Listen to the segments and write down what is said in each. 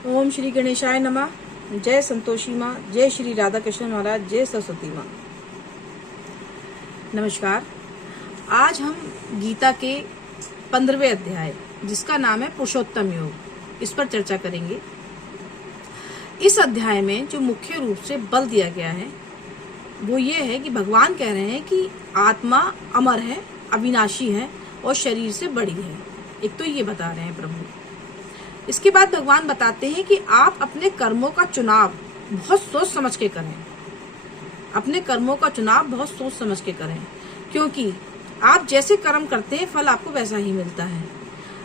ओम श्री गणेशाय नमः। जय संतोषी माँ, जय श्री राधा कृष्ण महाराज, जय सरस्वती माँ। नमस्कार। आज हम गीता के 15वें अध्याय जिसका नाम है पुरुषोत्तम योग, इस पर चर्चा करेंगे। इस अध्याय में जो मुख्य रूप से बल दिया गया है वो ये है कि भगवान कह रहे हैं कि आत्मा अमर है, अविनाशी है और शरीर से बड़ी है। एक तो ये बता रहे हैं प्रभु। इसके बाद भगवान बताते हैं कि आप अपने कर्मों का चुनाव बहुत सोच समझ के करें। अपने कर्मों का चुनाव बहुत सोच समझ के करें, क्योंकि आप जैसे कर्म करते हैं फल आपको वैसा ही मिलता है।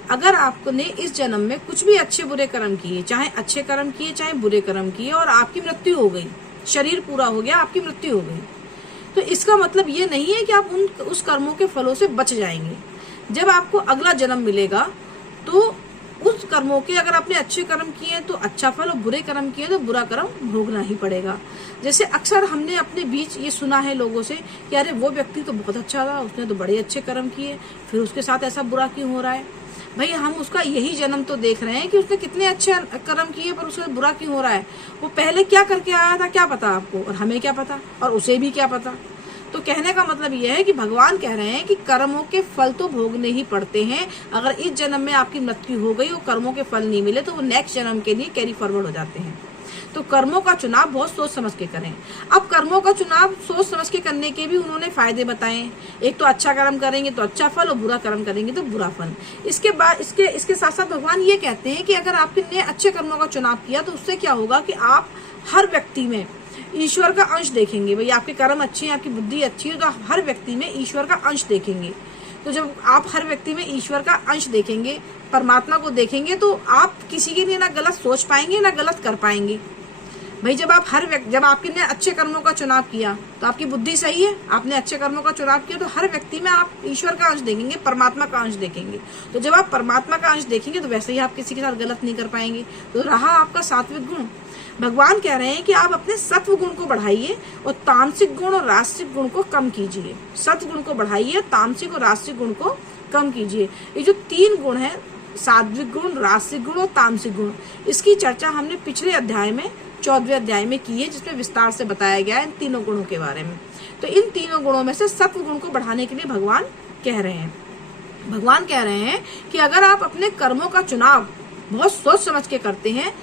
अगर आपने इस जन्म में कुछ भी अच्छे बुरे कर्म किए, चाहे अच्छे कर्म किए चाहे बुरे कर्म किए, और आपकी मृत्यु हो गई, शरीर पूरा हो गया, आपकी मृत्यु हो गई, तो इसका मतलब ये नहीं है कि आप उस कर्मों के फलों से बच जाएंगे। जब आपको अगला जन्म मिलेगा तो उस कर्मों के, अगर आपने अच्छे कर्म किए तो अच्छा फल और बुरे कर्म किए तो बुरा कर्म भोगना ही पड़ेगा। जैसे अक्सर हमने अपने बीच ये सुना है लोगों से कि अरे वो व्यक्ति तो बहुत अच्छा था, उसने तो बड़े अच्छे कर्म किए, फिर उसके साथ ऐसा बुरा क्यों हो रहा है। भाई हम उसका यही जन्म तो देख रहे हैं कि उसने कितने अच्छे कर्म किए पर उसका बुरा क्यों हो रहा है। वो पहले क्या करके आया था क्या पता आपको, और हमें क्या पता, और उसे भी क्या पता। तो कहने का मतलब यह है कि भगवान कह रहे हैं कि कर्मों के फल तो भोगने ही पड़ते हैं। अगर इस जन्म में आपकी मृत्यु हो गई और कर्मों के फल नहीं मिले तो वो नेक्स्ट जन्म के लिए कैरी फॉरवर्ड हो जाते हैं। तो कर्मों का चुनाव बहुत सोच समझ के करें। अब कर्मों का चुनाव सोच समझ के करने के भी उन्होंने फायदे बताए। एक तो अच्छा कर्म करेंगे तो अच्छा फल, और बुरा कर्म करेंगे तो बुरा फल। इसके बाद इसके साथ साथ भगवान ये कहते हैं कि अगर आपने अच्छे कर्मों का चुनाव किया तो उससे क्या होगा कि आप हर व्यक्ति में ईश्वर का अंश देखेंगे। भाई आपके कर्म अच्छे हैं, आपकी बुद्धि अच्छी है, तो आप हर व्यक्ति में ईश्वर का अंश देखेंगे। तो जब आप हर व्यक्ति में ईश्वर का अंश देखेंगे, परमात्मा को देखेंगे, तो आप किसी के लिए ना गलत सोच पाएंगे ना गलत कर पाएंगे। भाई जब आपने अच्छे कर्मों का चुनाव किया तो आपकी बुद्धि सही है, आपने अच्छे कर्मों का चुनाव किया तो हर व्यक्ति में आप ईश्वर का अंश देखेंगे, परमात्मा का अंश देखेंगे। तो जब आप परमात्मा का अंश देखेंगे तो वैसे ही आप किसी के साथ गलत नहीं कर पाएंगे। तो रहा आपका सात्विक गुण। भगवान कह रहे हैं कि आप अपने सत्व गुण को बढ़ाइए और तामसिक गुण और राजसिक गुण को कम कीजिए। सत्व गुण को बढ़ाइए, तामसिक और राजसिक गुण को कम कीजिए। ये जो 3 गुण है, सात्विक गुण, राजसिक गुण और तामसिक गुण, इसकी चर्चा हमने पिछले अध्याय में 14वें अध्याय में की है, जिसमें विस्तार से बताया गया है इन तीनों गुणों के बारे में। तो इन तीनों गुणों में से सत्व गुण को बढ़ाने के लिए भगवान कह रहे हैं। भगवान कह रहे हैं कि अगर आप अपने कर्मों का चुनाव बहुत सोच समझ के करते हैं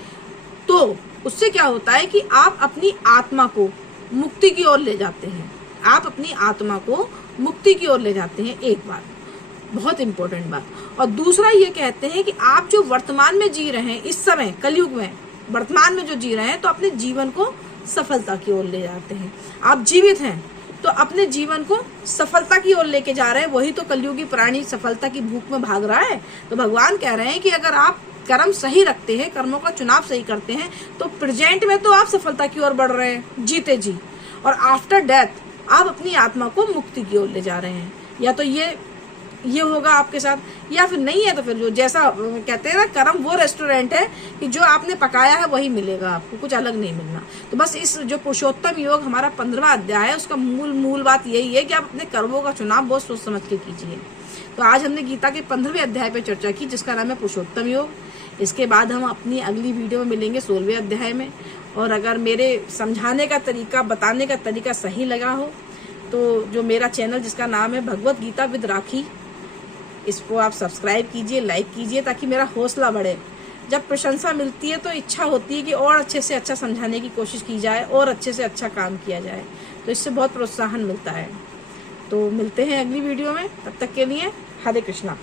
तो उससे क्या होता है कि आप अपनी आत्मा को मुक्ति की ओर ले जाते हैं। आप अपनी आत्मा को मुक्ति की ओर ले जाते हैं, एक बात, बहुत इंपॉर्टेंट बात। और दूसरा ये कहते हैं कि आप जो वर्तमान में जी रहे हैं, इस समय कलयुग में वर्तमान में जो जी रहे हैं, तो अपने जीवन को सफलता की ओर ले जाते हैं। आप जीवित हैं तो अपने जीवन को सफलता की ओर लेके जा रहे हैं। वही तो कलयुगी प्राणी सफलता की भूख में भाग रहा है। तो भगवान कह रहे हैं कि अगर आप कर्म सही रखते हैं, कर्मों का चुनाव सही करते हैं, तो प्रेजेंट में तो आप सफलता की ओर बढ़ रहे हैं जीते जी, और आफ्टर डेथ आप अपनी आत्मा को मुक्ति की ओर ले जा रहे हैं। या तो ये होगा आपके साथ, या फिर नहीं है तो फिर जो जैसा कहते हैं ना, कर्म वो रेस्टोरेंट है कि जो आपने पकाया है वही मिलेगा आपको, कुछ अलग नहीं मिलना। तो बस इस जो पुरुषोत्तम योग हमारा 15वां अध्याय है, उसका मूल बात यही है कि आप अपने कर्मों का चुनाव बहुत सोच समझ के कीजिए। तो आज हमने गीता के 15वें अध्याय पे चर्चा की, जिसका नाम है पुरुषोत्तम योग। इसके बाद हम अपनी अगली वीडियो में मिलेंगे 16वें अध्याय में। और अगर मेरे समझाने का तरीका, बताने का तरीका सही लगा हो तो जो मेरा चैनल जिसका नाम है भगवत गीता विद राखी, इसको आप सब्सक्राइब कीजिए, लाइक कीजिए, ताकि मेरा हौसला बढ़े। जब प्रशंसा मिलती है तो इच्छा होती है कि और अच्छे से अच्छा समझाने की कोशिश की जाए और अच्छे से अच्छा काम किया जाए, तो इससे बहुत प्रोत्साहन मिलता है। तो मिलते हैं अगली वीडियो में, तब तक के लिए हरे कृष्णा।